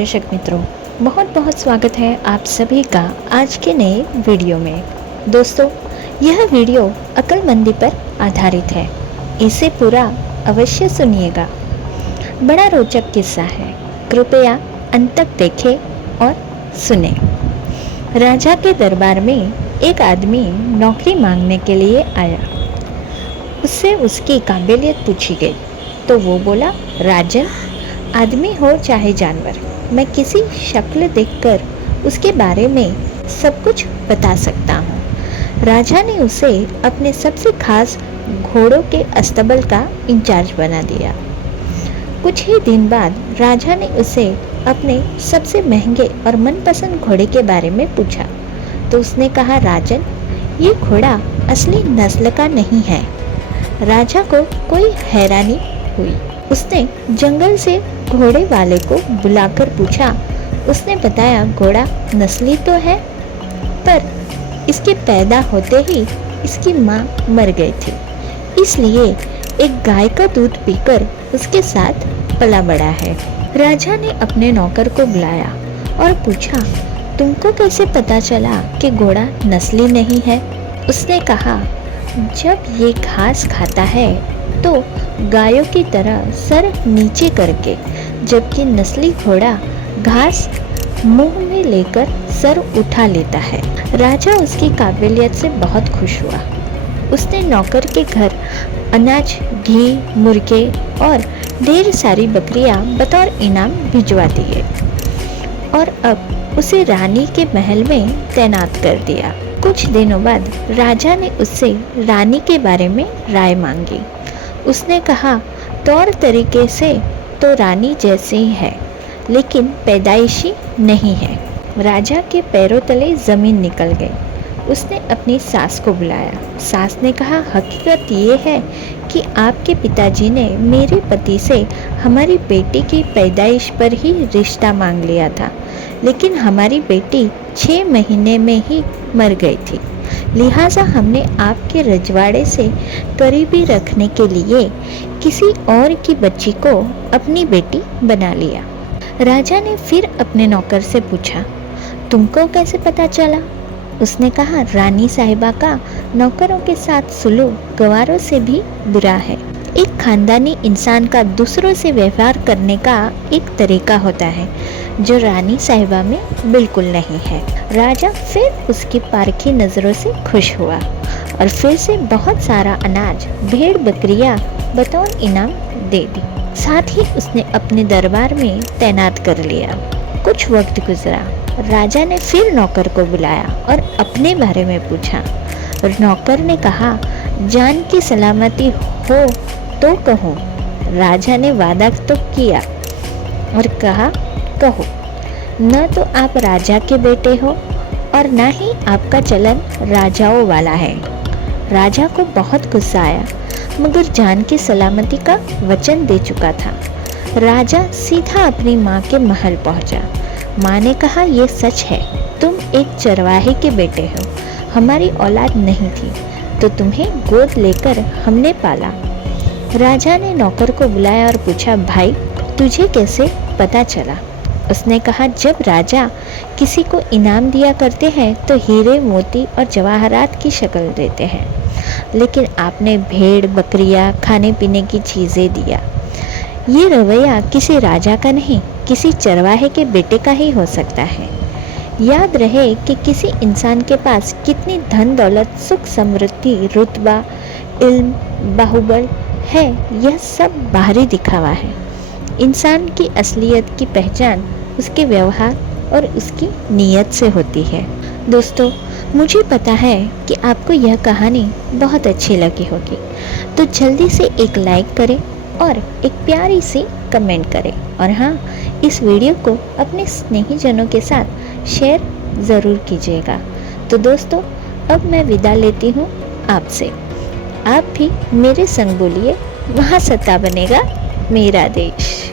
दर्शक मित्रों, बहुत बहुत स्वागत है आप सभी का आज के नए वीडियो में। दोस्तों, यह वीडियो अक्लमंदी पर आधारित है। इसे पूरा अवश्य सुनिएगा। बड़ा रोचक किस्सा है, कृपया अंत तक देखें और सुने। राजा के दरबार में एक आदमी नौकरी मांगने के लिए आया। उससे उसकी काबिलियत पूछी गई तो वो बोला, राजन, आदमी हो चाहे जानवर, मैं किसी शक्ल देखकर उसके बारे में सब कुछ बता सकता हूँ। राजा ने उसे अपने सबसे खास घोड़ों के अस्तबल का इंचार्ज बना दिया। कुछ ही दिन बाद राजा ने उसे अपने सबसे महंगे और मनपसंद घोड़े के बारे में पूछा तो उसने कहा, राजन, ये घोड़ा असली नस्ल का नहीं है। राजा को कोई हैरानी हुई। उसने जंगल से घोड़े वाले को बुलाकर पूछा। उसने बताया, घोड़ा नस्ली तो है, पर इसके पैदा होते ही इसकी माँ मर गई थी, इसलिए एक गाय का दूध पीकर उसके साथ पला बड़ा है। राजा ने अपने नौकर को बुलाया और पूछा, तुमको कैसे पता चला कि घोड़ा नस्ली नहीं है? उसने कहा, जब ये घास खाता है तो गायों की तरह सर नीचे करके, जबकि नस्ली घोड़ा घास मुंह में लेकर सर उठा लेता है। राजा उसकी काबिलियत से बहुत खुश हुआ। उसने नौकर के घर अनाज, घी, मुर्गे और ढेर सारी बकरियां बतौर इनाम भिजवा दिए और अब उसे रानी के महल में तैनात कर दिया। कुछ दिनों बाद राजा ने उससे रानी के बारे में राय मांगी। उसने कहा, तौर तरीके से तो रानी जैसे ही है, लेकिन पैदाइशी नहीं है। राजा के पैरों तले जमीन निकल गई। उसने अपनी सास को बुलाया। सास ने कहा, हकीकत ये है कि आपके पिताजी ने मेरे पति से हमारी बेटी की पैदाइश पर ही रिश्ता मांग लिया था, लेकिन हमारी बेटी 6 महीने में ही मर गई थी। लिहाजा हमने आपके रजवाड़े से करीबी रखने के लिए किसी और की बच्ची को अपनी बेटी बना लिया। राजा ने फिर अपने नौकर से पूछा, तुमको कैसे पता चला? उसने कहा, रानी साहिबा का नौकरों के साथ सुलूक गवारों से भी बुरा है। एक खानदानी इंसान का दूसरों से व्यवहार करने का एक तरीका होता है जो रानी साहिबा में बिल्कुल नहीं है। राजा फिर उसकी पारखी नज़रों से खुश हुआ और फिर से बहुत सारा अनाज, भेड़, बकरियां बतौर इनाम दे दी। साथ ही उसने अपने दरबार में तैनात कर लिया। कुछ वक्त गुजरा। राजा ने फिर नौकर को बुलाया और अपने बारे में पूछा। नौकर ने कहा, जान की सलामती हो तो कहो। राजा ने वादा तो किया और कहा, कहो। न तो आप राजा के बेटे हो और न ही आपका चलन राजाओं वाला है। राजा को बहुत गुस्सा आया, मगर जान की सलामती का वचन दे चुका था। राजा सीधा अपनी माँ के महल पहुँचा। माँ ने कहा, ये सच है, तुम एक चरवाहे के बेटे हो। हमारी औलाद नहीं थी तो तुम्हें गोद लेकर हमने पाला। राजा ने नौकर को बुलाया और पूछा, भाई, तुझे कैसे पता चला? उसने कहा, जब राजा किसी को इनाम दिया करते हैं तो हीरे, मोती और जवाहरात की शक्ल देते हैं, लेकिन आपने भेड़, बकरियां, खाने पीने की चीज़ें दिया। ये रवैया किसी राजा का नहीं, किसी चरवाहे के बेटे का ही हो सकता है। याद रहे कि किसी इंसान के पास कितनी धन दौलत, सुख समृद्धि, रुतबा, इल्म, बाहुबल है, यह सब बाहरी दिखावा है। इंसान की असलियत की पहचान उसके व्यवहार और उसकी नीयत से होती है। दोस्तों, मुझे पता है कि आपको यह कहानी बहुत अच्छी लगी होगी, तो जल्दी से एक लाइक करें और एक प्यारी सी कमेंट करें, और हाँ, इस वीडियो को अपने स्नेहीजनों के साथ शेयर ज़रूर कीजिएगा। तो दोस्तों, अब मैं विदा लेती हूँ आपसे। आप भी मेरे संग बोलिए, महासत्ता बनेगा मेरा देश।